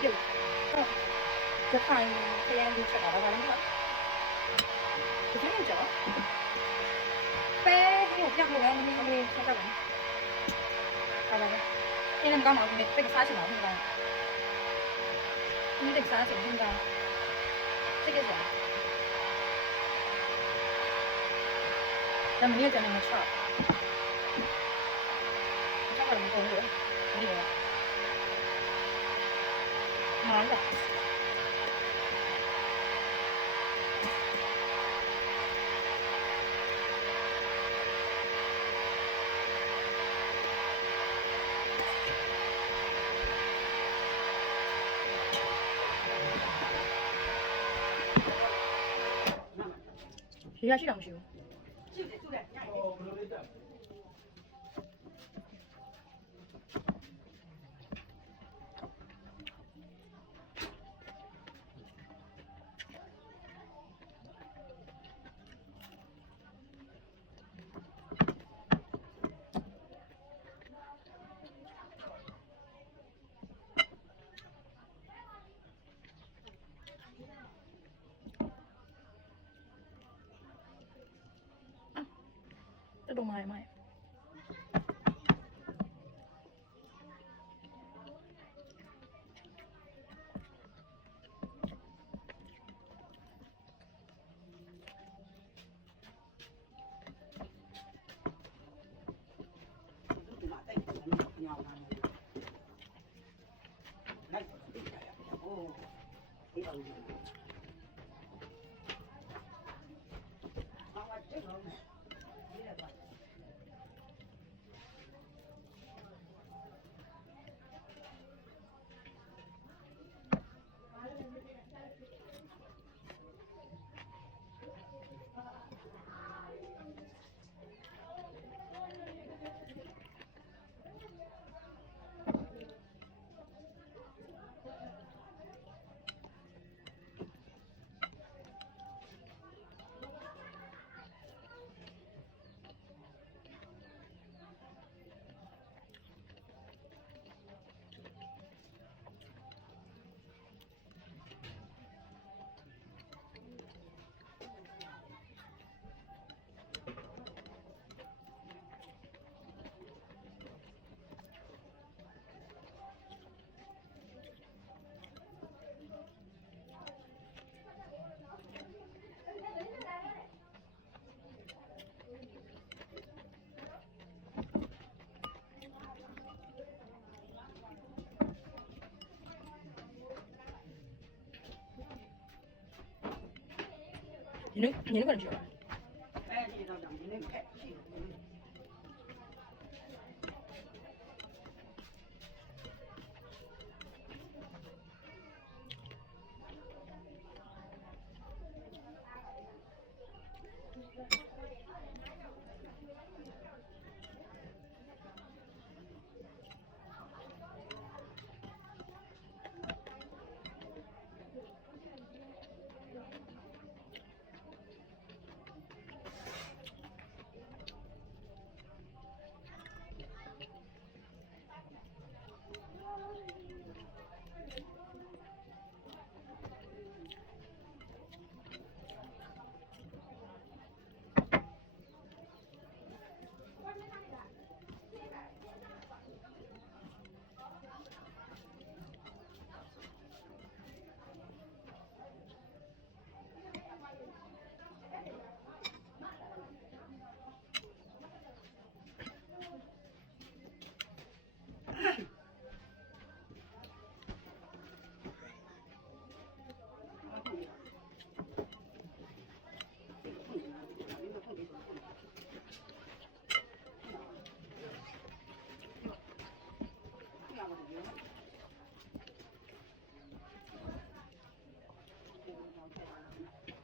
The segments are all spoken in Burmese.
ပြုတ်ရခိုင်ခရမ်းလေးချက်တာဒါကလည်းဒီလိုကြောက်ပဲဒီကိုပြတ်လို့လည်းမင်းဆက်ကြပါနဲ့ဟာပါပဲအဲ့ဒါမှမဟုတ်ဘူးတိတ်စားချင်တာဟုတ်လားဒီတိတ်စားချင်ဟုတ်လားစိတ်ကြတယ်ဒါမှမဟုတ်ကျွန်တော်မချောက်ချောက်တယ်ကိုယ်ဒီလိုမှားတာရေရရှိတော့မရှိဘူးရှိတယ်သူ့လည်းညိုက်တယ်ဘယ်လိုလေးတက်တော်မိုင်းမိုင်း你那个人去了。哎，你到讲你那个开。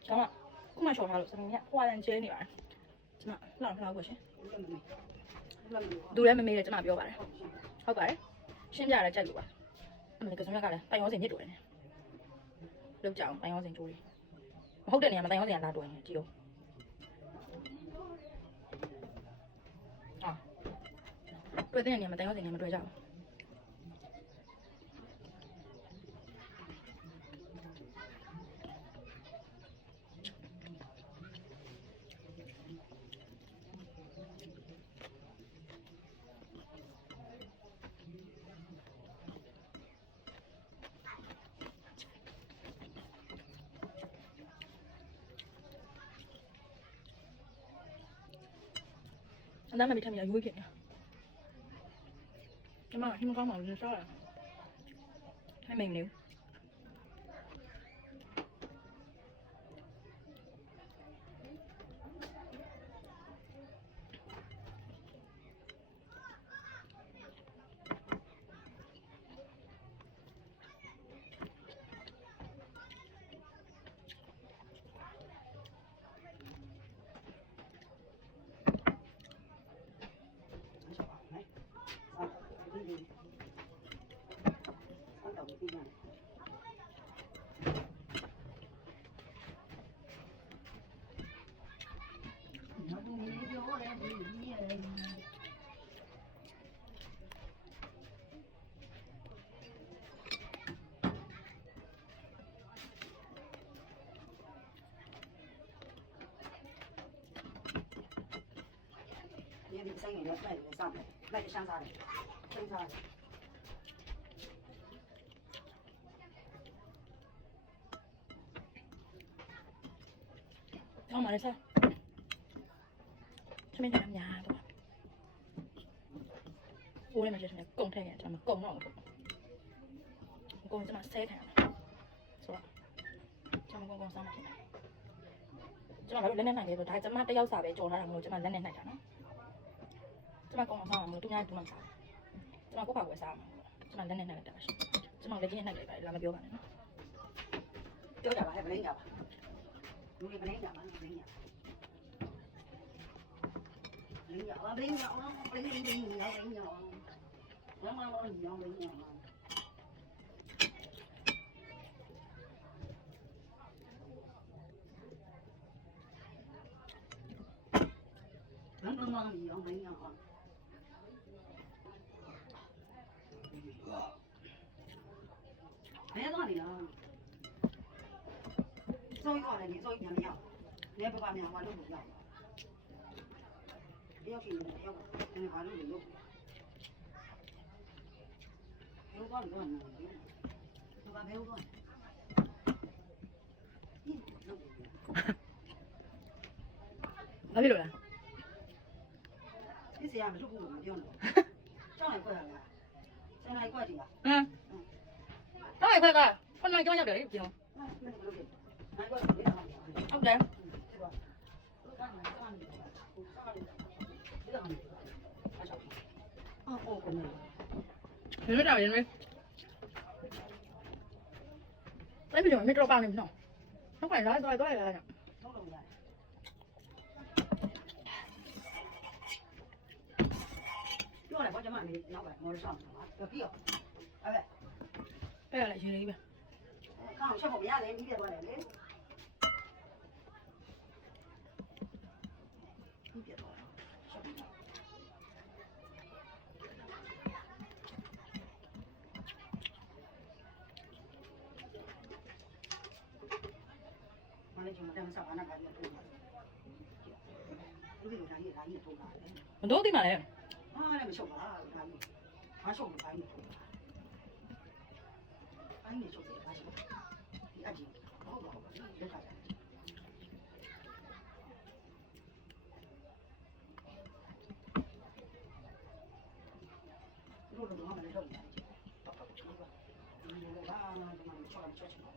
ကျွန်မခုမှချော်ထားလို့စနေနေ့ဟွာတန်ကျဲနေပါတယ်ကျွန်မလှအောင်လှအောင်ကိုရှင်သူလည်းမမေးတယ်ကျွန်မပြောပါတယ်ဟုတ်ပါတယ်ရှင်းပြရတာကြိုက်လို့ပါအမေကစမကလည်းတိုင်ရောစင်ညစ်တူတယ်နဲ့လောက်ကြအောင်တိုင်ရောစင်ချိုးလေးမဟုတ်တဲ့နေရာမှာတိုင်ရောစင်ကလာတွေ့နေကြည့်ဦးတွေ့တဲ့နေရာမှာတိုင်ရောစင်ကမတွေ့ကြဘူး အသားမပြီးထမ်းပြီးရွေးဖြစ်နေကျမဟင်းမကောင်းပါဘူးစားရထိုင်မိန်နေ你生意的卖的上来，卖的香啥的，香啥的。เอามาเลยซะใช่ไหมน้ำยาตัวโอ้ยมันจะทำไมกงแทงจะมากงนอกกงจะมาเซ่แทงสวัสดีจะมากงซ้ำมาทีไหนจะมาแบบเล่นๆไหนเลยตัวท้ายจะมาได้ยาวสาไปโจรอะไรมันจะมาเล่นๆไหนกันเนาะจะมากงซ้ำมันตุ้งง่ายตุ้งมันซ้ำจะมาก็ผ่าหัวซ้ำจะมาเล่นๆไหนกันแต่จะมาเล่นๆไหนเลยไปเรามาเบี้ยวกันเนาะ ပြောကြပါဟဲ့မင်းကြပါလူတွေမင်းကြပါမင်းကြမင်းကြပါမင်းကြပါမင်းကြပါမင်းကြပါမင်းကြပါမင်းမမမီအောင်မင်းအောင်ဘယ်တော့နေလားစိုးရရတယ်စိုးရမြန်မြောက်နေပပမြန်ဟောလို့ရောက်တယောက်ရှိနေတယ်တယောက်နေဟာလို့လို့ဘယ်တော့တော့နေပပဘယ်တော့ဘာဖြစ်လို့လဲဒီစရာမလုပ်ဘူးမပြောနဲ့ကြောက်လိုက်ခွက်ရလားဆယ်လိုက်ခွက်ကြည့်လားဟမ်တော့ရခွက်ကခုနကကြောင်းရောက်တယ်ပြောဟုတ်တယ်你们找人没？那不行，没找帮你们弄。那快来，来来。ပြောလိုက်ဘာကြမှာမင်းနောက်ပဲမော်ရဆောင်တော့ပြီးရောအဲ့ပဲလိုက်ချင်းလေးပဲကောင်းချက်ဖို့မရလေပြီးပြသွားတယ်လေပြီးပြသွားမလေးကျွန်တော်တမ်းစားပါနာကလည်းထိုးပါဒီလိုဓာကြီးထိုးပါလေ မတို့သိမှလဲဟာလည်းမချုပ်ပါလားဓာကြီးမချုပ်ဘူးဓာကြီးထိုးပါအိုင်းနေချုပ်တယ်ဓာကြီးဒီအကြီးဟုတ်ပါဘူးလောက်ခါတယ်လို့တော့မလည်းတော့တယ်တော့တော့ချုပ်ပါဒီလိုကကျွန်တော်ချုပ်ချင်ပါ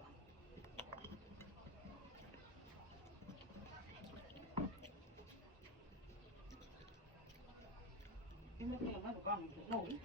ဒီနေ့ကတော့ဘာမှမလုပ်ဘူး